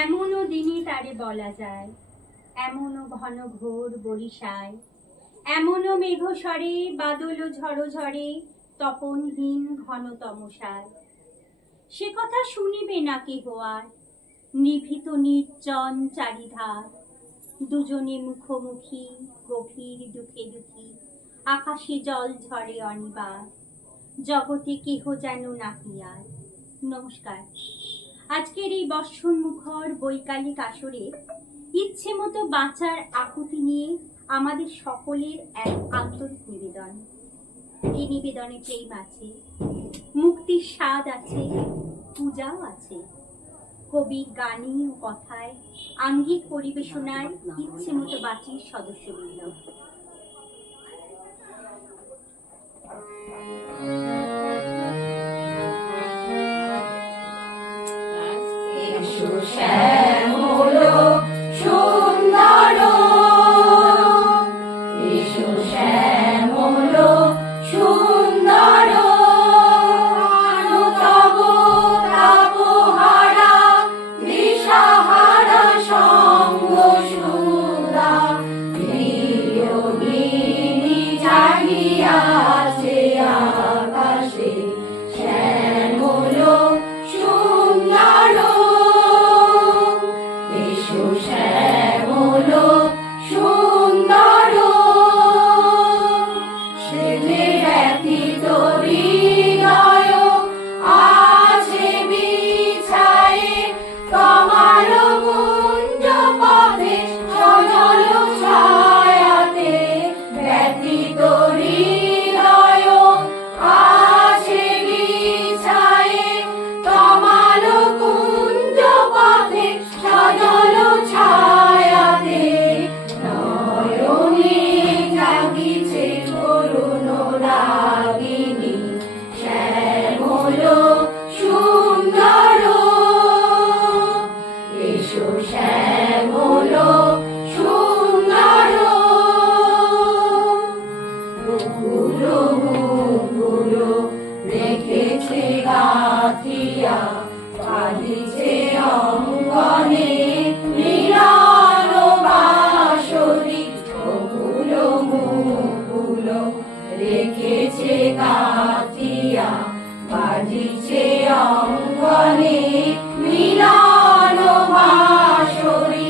এমনও দিনই তারে বলা যায়, এমনও ঘন ঘোর বরিশায়। এমনও মেঘস্বরে, বাদল ঝড়ো ঝড়ে তপনহীন ঘন তমসায় সে কথা শুনিবে না কেহ আর, নিভৃত নির্জন চারিধার। দুজনে মুখোমুখি, গভীর দুঃখে দুঃখী, আকাশে জল ঝরে অনিবার। জগতে কেহ যেন নাহি আর। নমস্কার। আজকের এই বর্ষণ মুখর বৈকালিক আসরে ইচ্ছে মতো বাঁচার আকুতি নিয়ে আমাদের সকলের এক আন্তরিক নিবেদন। এই নিবেদনে প্রেম আছে, মুক্তির স্বাদ আছে, পূজাও আছে। কবির গানে ও কথায় আঙ্গিক পরিবেশনায় ইচ্ছে মতো বাঁচির সদস্যবৃন্দ। গাথিয়া বাঁধিছে অঙ্গনে মিলন বাসরি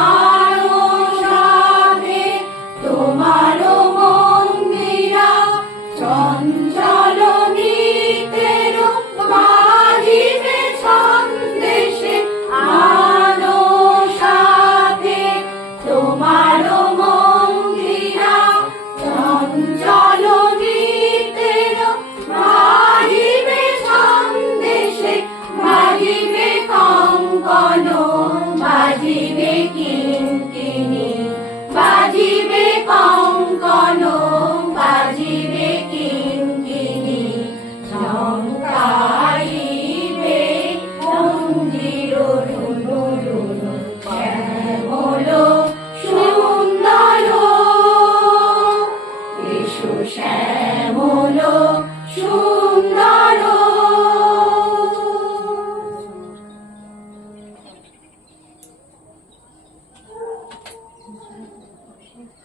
আরও সাথে তোমার মন্দিরা চঞ্চল নিতের